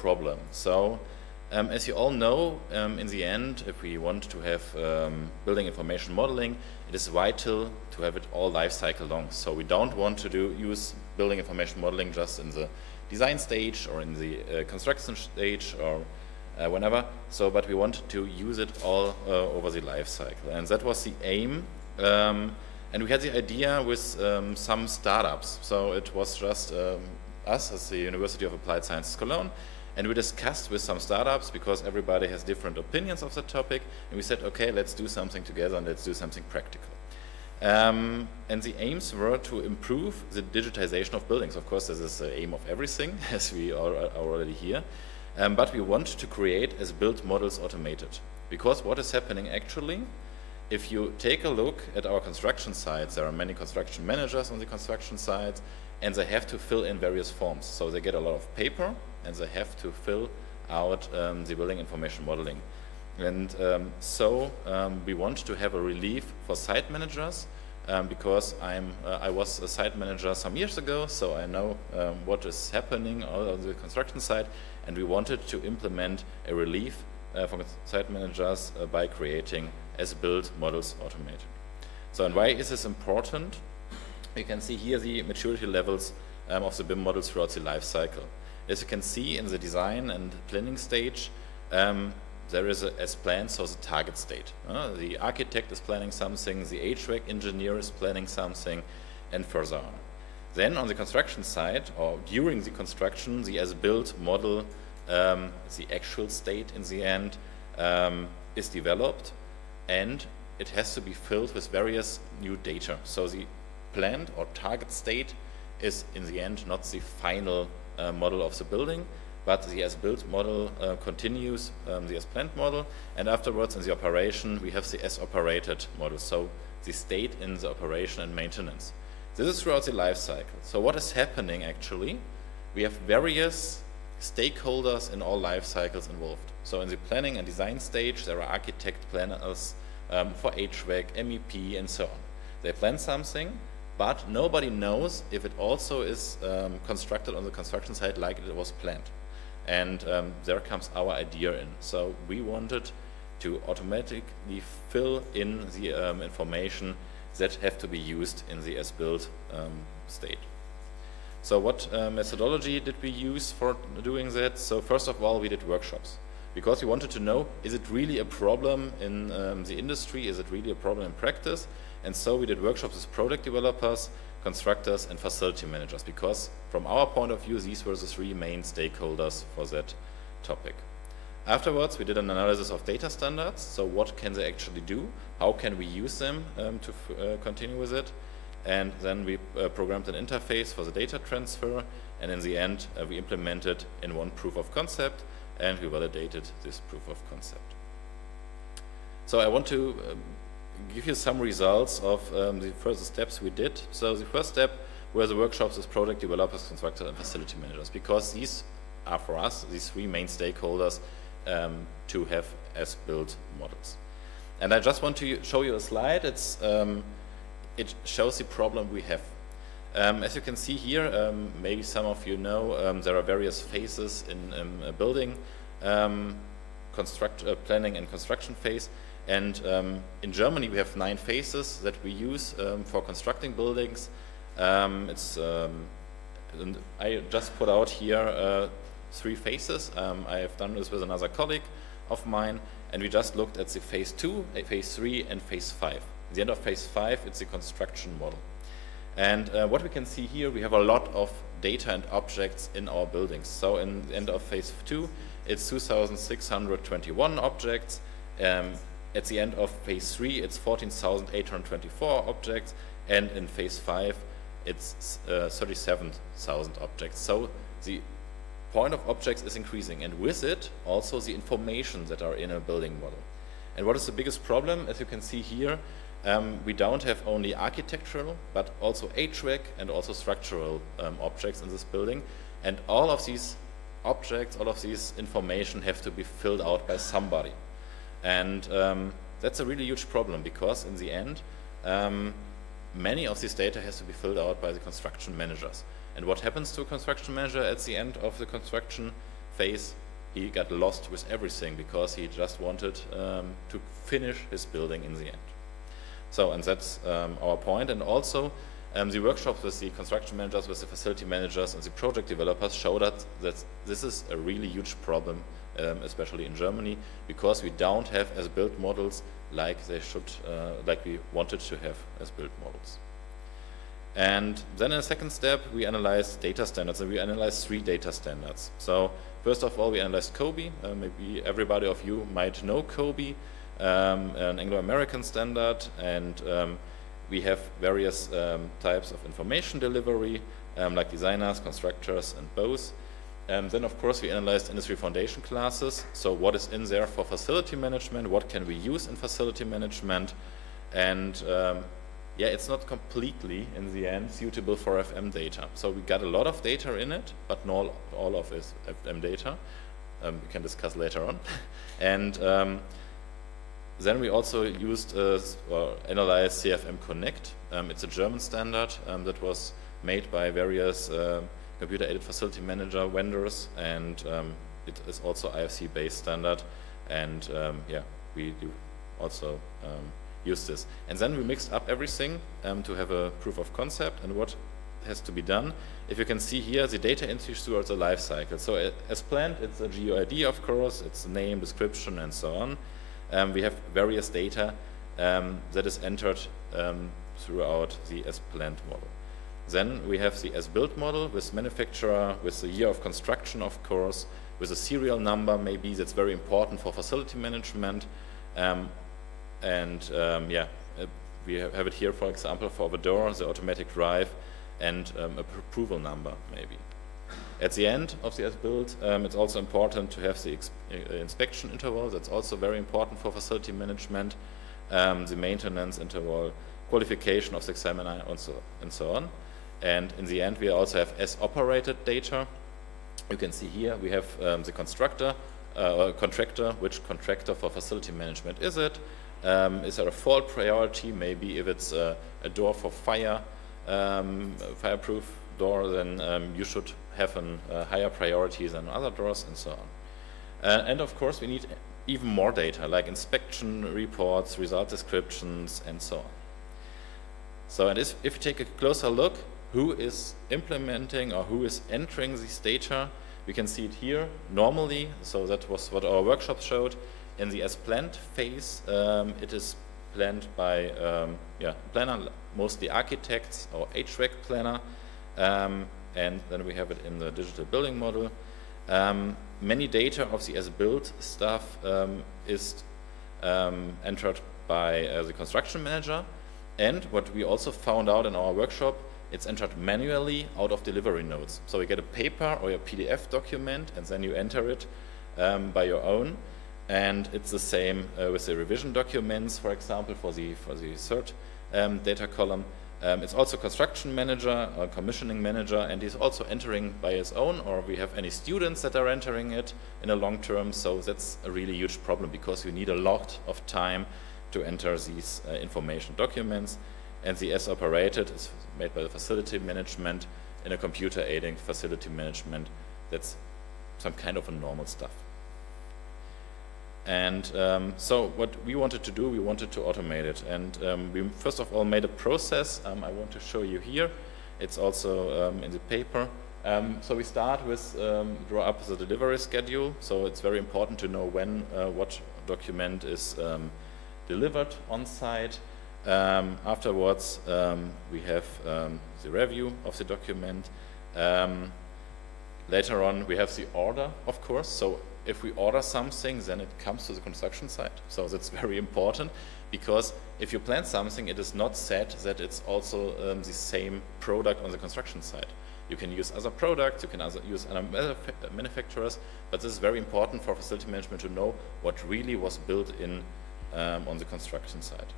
problem. So as you all know, in the end, if we want to have building information modeling, it is vital to have it all life cycle long. So we don't want to use building information modeling just in the design stage or in the construction stage or whenever. So, but we want to use it all over the life cycle, and that was the aim. And we had the idea with some startups. So it was just us as the University of Applied Sciences Cologne, and we discussed with some startups because everybody has different opinions of the topic, and we said, okay, let's do something together and let's do something practical. And the aims were to improve the digitization of buildings. Of course, this is the aim of everything, as we are already here. But we want to create as build models automated. Because what is happening actually, if you take a look at our construction sites, there are many construction managers on the construction sites, and they have to fill in various forms. So they get a lot of paper, and they have to fill out the building information modeling. And so we want to have a relief for site managers, because I was a site manager some years ago, so I know what is happening on the construction site, and we wanted to implement a relief for site managers by creating as-built models automated. So, and why is this important? You can see here the maturity levels of the BIM models throughout the life cycle. As you can see in the design and planning stage, there is as planned, so the target state. The architect is planning something, the HVAC engineer is planning something, and further on. Then on the construction side, or during the construction, the as-built model, the actual state in the end, is developed, and it has to be filled with various new data. So the planned or target state is in the end not the final model of the building, but the as-built model continues the as-planned model, and afterwards in the operation we have the as-operated model, so the state in the operation and maintenance. This is throughout the life cycle. So what is happening actually? We have various stakeholders in all life cycles involved. So in the planning and design stage there are architect planners for HVAC, MEP and so on. They plan something, but nobody knows if it also is constructed on the construction site like it was planned. And there comes our idea in. So we wanted to automatically fill in the information that have to be used in the as-built state. So what methodology did we use for doing that? So first of all, we did workshops, because we wanted to know, is it really a problem in the industry? Is it really a problem in practice? And so we did workshops with product developers, constructors and facility managers, because from our point of view these were the three main stakeholders for that topic. Afterwards we did an analysis of data standards, so what can they actually do, how can we use them to continue with it, and then we programmed an interface for the data transfer, and in the end we implemented in one proof of concept and we validated this proof of concept. So I want to give you some results of the further steps we did. So the first step were the workshops with product developers, constructors and facility managers, because these are for us these three main stakeholders to have as-built models. And I just want to show you a slide. It shows the problem we have. As you can see here, maybe some of you know, there are various phases in a building, planning and construction phase. And in Germany we have 9 phases that we use for constructing buildings. I just put out here 3 phases. I have done this with another colleague of mine, and we just looked at the phase 2, phase 3 and phase 5. At the end of phase 5 it's the construction model. And what we can see here, we have a lot of data and objects in our buildings. So in the end of phase 2 it's 2,621 objects. At the end of phase 3 it's 14,824 objects, and in phase 5 it's 37,000 objects. So the point of objects is increasing, and with it also the information that are in a building model. And what is the biggest problem? As you can see here, we don't have only architectural but also HVAC and also structural objects in this building, and all of these objects, all of these information have to be filled out by somebody. And that's a really huge problem, because in the end many of this data has to be filled out by the construction managers. And what happens to a construction manager at the end of the construction phase, he got lost with everything because he just wanted to finish his building in the end. So, and that's our point. And also, the workshops with the construction managers, with the facility managers, and the project developers showed us that this is a really huge problem, especially in Germany, because we don't have as-built models like they should, like we wanted to have as-built models. And then in a second step, we analyzed data standards, and we analyzed 3 data standards. So first of all, we analyzed COBE. Maybe everybody of you might know COBE, an Anglo-American standard, and we have various types of information delivery, like designers, constructors, and both. Then, of course, we analyzed industry foundation classes. So what is in there for facility management? What can we use in facility management? And yeah, it's not completely, in the end, suitable for FM data. So we got a lot of data in it, but not all of it is FM data. We can discuss later on. And then we also used or analyzed CFM Connect. It's a German standard that was made by various computer-aided facility manager vendors, and it is also IFC-based standard. And yeah, we do also use this. And then we mixed up everything to have a proof of concept and what has to be done. If you can see here, the data entries throughout the life cycle. So as planned, it's a GUID, of course, it's name, description, and so on. We have various data that is entered throughout the as-planned model. Then we have the as-built model with manufacturer, with the year of construction, of course, with a serial number, maybe that's very important for facility management. Yeah, we have it here, for example, for the door, the automatic drive, and approval number, maybe. At the end of the as-built, it's also important to have the inspection interval. That's also very important for facility management, the maintenance interval, qualification of the examiner, and so on. And in the end, we also have as-operated data. You can see here we have the contractor, which contractor for facility management is it? Is there a fault priority? Maybe if it's a door for fire, fireproof door, then you should have a higher priority than other doors, and so on. And of course, we need even more data, like inspection reports, result descriptions, and so on. So, and if you take a closer look, who is implementing or who is entering this data, we can see it here normally. So that was what our workshop showed. In the as-planned phase, it is planned by planner, mostly architects or HVAC planner, and then we have it in the digital building model. Many data of the as-built stuff is entered by the construction manager, and what we also found out in our workshop, it's entered manually out of delivery notes. So you get a paper or a PDF document, and then you enter it by your own. And it's the same with the revision documents, for example, for the third data column. It's also construction manager or commissioning manager, and he's also entering by his own, or we have any students that are entering it in a long term. So that's a really huge problem because you need a lot of time to enter these information documents. And the as-operated is made by the facility management in a computer aiding facility management. That's some kind of a normal stuff. And so what we wanted to do, we wanted to automate it. And we first of all made a process I want to show you here. It's also in the paper. So we start with draw up the delivery schedule. So it's very important to know when what document is delivered on site. Afterwards, we have the review of the document. Later on, we have the order, of course. So if we order something, then it comes to the construction site. So that's very important, because if you plan something, it is not said that it's also the same product on the construction site. You can use other products, you can use other manufacturers, but this is very important for facility management to know what really was built in on the construction site.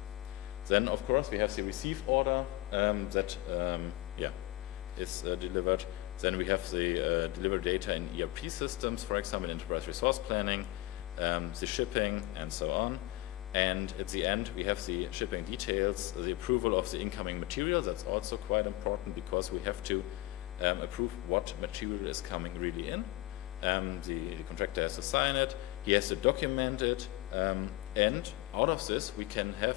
Then, of course, we have the receive order that is delivered. Then we have the delivery data in ERP systems, for example, in enterprise resource planning, the shipping, and so on. And at the end, we have the shipping details, the approval of the incoming material. That's also quite important because we have to approve what material is coming really in. the contractor has to sign it, he has to document it, and out of this we can have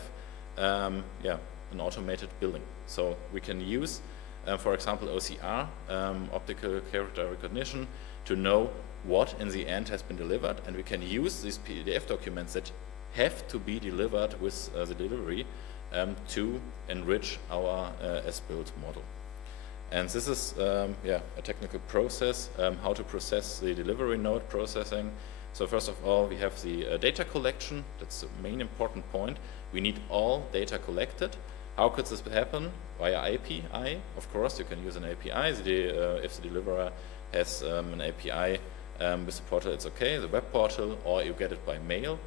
an automated billing. So we can use, for example, OCR, Optical Character Recognition, to know what in the end has been delivered, and we can use these PDF documents that have to be delivered with the delivery to enrich our as-built model. And this is a technical process, how to process the delivery node processing. So first of all, we have the data collection. That's the main important point. We need all data collected. How could this happen? Via API, of course. You can use an API. If the deliverer has an API with the portal, it's okay, the web portal, or you get it by mail.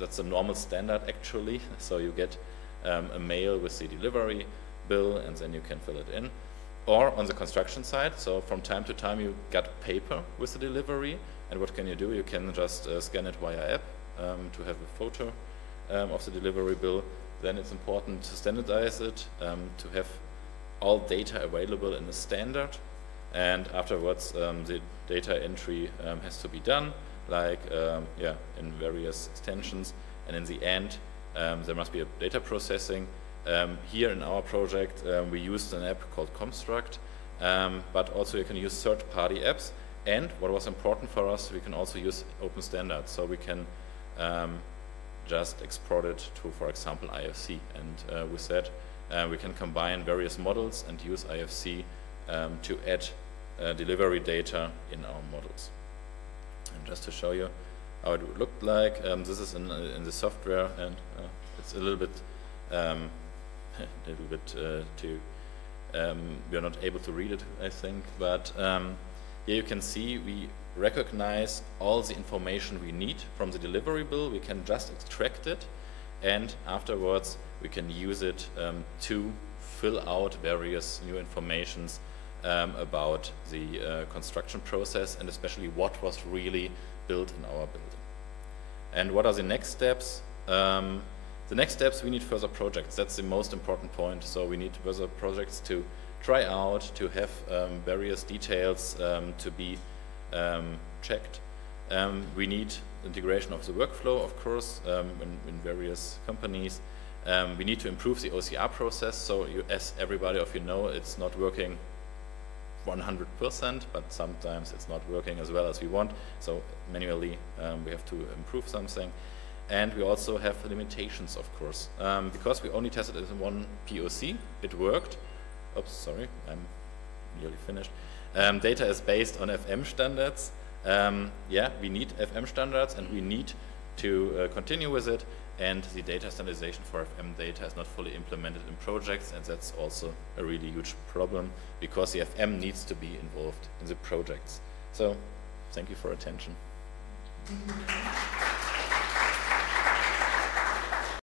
That's a normal standard, actually. So you get a mail with the delivery bill, and then you can fill it in. Or on the construction side, so from time to time you get paper with the delivery, and what can you do? You can just scan it via app to have a photo of the delivery bill. Then it's important to standardize it, to have all data available in a standard, and afterwards the data entry has to be done, like in various extensions, and in the end there must be a data processing. Here in our project we used an app called Comstruct, but also you can use third-party apps, and what was important for us, we can also use open standards, so we can just export it to, for example, IFC, and with that we can combine various models and use IFC to add delivery data in our models. And just to show you how it would look like, this is in the software, and it's a little bit we are not able to read it, I think, but here you can see we recognize all the information we need from the delivery bill. We can just extract it, and afterwards we can use it to fill out various new informations about the construction process, and especially what was really built in our building. And what are the next steps? The next steps, we need further projects. That's the most important point. So we need further projects to try out, to have various details to be checked. We need integration of the workflow, of course, in various companies. We need to improve the OCR process. So as everybody of you know, it's not working 100%, but sometimes it's not working as well as we want. So manually we have to improve something. And we also have limitations, of course, because we only tested it in one POC. It worked. Oops, sorry, I'm nearly finished. Data is based on FM standards. We need FM standards, and we need to continue with it. And the data standardization for FM data is not fully implemented in projects, and that's also a really huge problem because the FM needs to be involved in the projects. So, thank you for attention.